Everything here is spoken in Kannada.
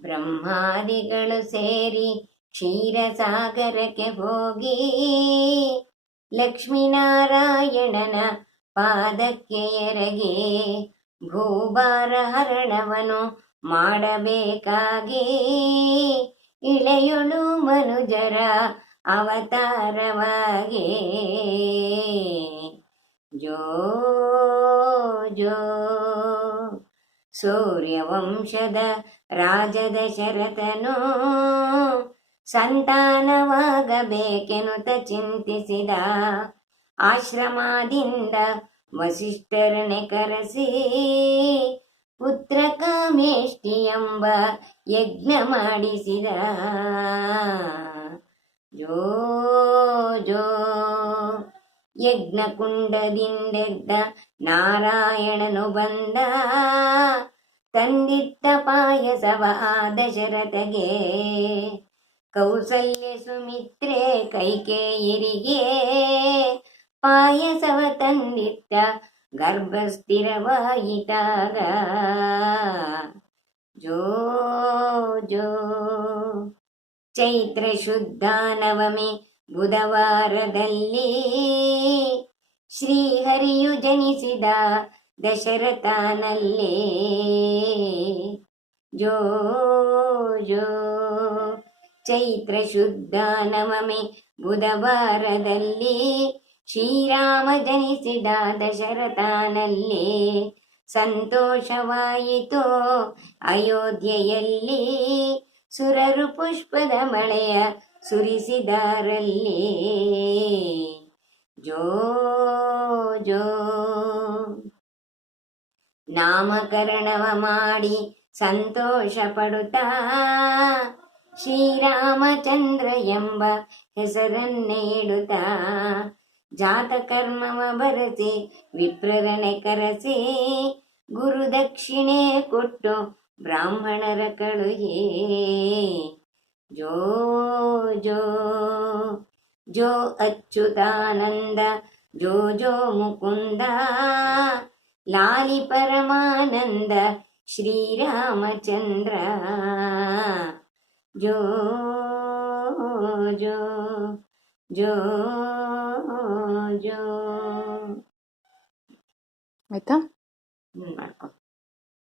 ಬ್ರಹ್ಮಾದಿಗಳು ಸೇರಿ ಕ್ಷೀರಸಾಗರಕ್ಕೆ ಹೋಗಿ ಲಕ್ಷ್ಮೀನಾರಾಯಣನ ಪಾದಕ್ಕೆ ಎರಗಿ ಭೂಭಾರ ಹರಣವನು ಮಾಡಬೇಕಾಗಿ ಇಳೆಯೊಳು ಮನುಜರ ಅವತಾರವಾಗಿ ಜೋ ಜೋ ಸೂರ್ಯವಂಶದ ರಾಜ ದಶರಥನು ಸಂತಾನವಾಗಬೇಕೆನುತ ಚಿಂತಿಸಿದ. ಆಶ್ರಮದಿಂದ ವಸಿಷ್ಠರನೆ ಕರೆಸಿ ಪುತ್ರ ಕಾಮೇಷ್ಟಿ ಎಂಬ ಯಜ್ಞ ಮಾಡಿಸಿದ. ಜೋ ಜೋ ಯಜ್ಞ ಕುಂಡದಿಂದೆದ್ದ ನಾರಾಯಣನು ಬಂದ. ತಂದಿತ್ತ ಪಾಯಸವ ದಶರಥಗೆ ಕೌಸಲ್ಯ ಸುಮಿತ್ರೆ ಕೈಕೇಯರಿಗೆ ಪಾಯಸವ ತಂದಿತ್ತ ಗರ್ಭಸ್ಥಿರವಾಯಿತಾಗ. ಜೋ ಜೋ ಚೈತ್ರ ಶುದ್ಧ ನವಮಿ ಬುಧವಾರದಲ್ಲಿ ಶ್ರೀಹರಿಯು ಜನಿಸಿದ ದಶರಥನಲ್ಲಿ. ಜೋ ಜೋ ಚೈತ್ರ ಶುದ್ಧ ನವಮಿ ಬುಧವಾರದಲ್ಲಿ ಶ್ರೀರಾಮ ಜನಿಸಿದ ದಶರಥನಲ್ಲಿ. ಸಂತೋಷವಾಯಿತು ಅಯೋಧ್ಯೆಯಲ್ಲಿ ಸುರರು ಪುಷ್ಪದ ಮಳೆಯ ಸುರಿಸಿದಾರಲ್ಲಿ. ಜೋ ಜೋ ನಾಮಕರಣವ ಮಾಡಿ ಸಂತೋಷ ಪಡುತ್ತಾ ಶ್ರೀರಾಮಚಂದ್ರ ಎಂಬ ಹೆಸರನ್ನೇಡುತ್ತಾ ಜಾತಕರ್ಮವ ಬರೆಸಿ ವಿಪ್ರರನೆ ಕರೆಸಿ ಗುರುದಕ್ಷಿಣೆ ಕೊಟ್ಟು ಬ್ರಾಹ್ಮಣರ ಕಳುಹಿ. ಜೋ ಜೋ ಜೋ ಅಚ್ಯುತಾನಂದ ಜೋ ಜೋ ಮುಕುಂದ ಲಾಲಿ ಪರಮಾನಂದ ಶ್ರೀರಾಮಚಂದ್ರ. ಜೋ ಜೋ ಜೋ ಜೋ ಆಯ್ತಾ? ಮಾಡ್ಕೊ.